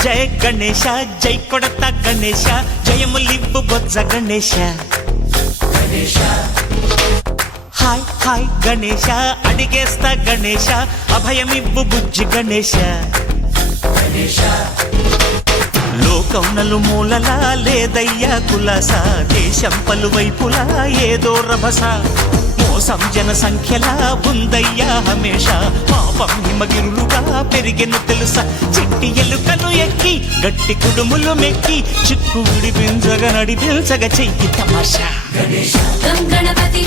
జయ గణేశ జై కొడత గణేశ జయములివ్వు బొజ్జ Ganesha hi hi Ganesha అడిగేస్తా Ganesha అభయమివ్వు బుజ్జి గణేశ లోకం నలుమూలలా లేదయ్యా కులాస దేశం పలువైపులా ఏదో రభస మోసం జన సంఖ్యలా ఉందయ్యా హమేష పాపం హిమగిరులుగా పెరిగెను తెలుసా చిట్టి ఎలుకలు ఎక్కి గట్టి కుడుములు మెక్కి చిక్కు విడిపించగా నడిపించగా చెయ్యి తమాషా గణపతి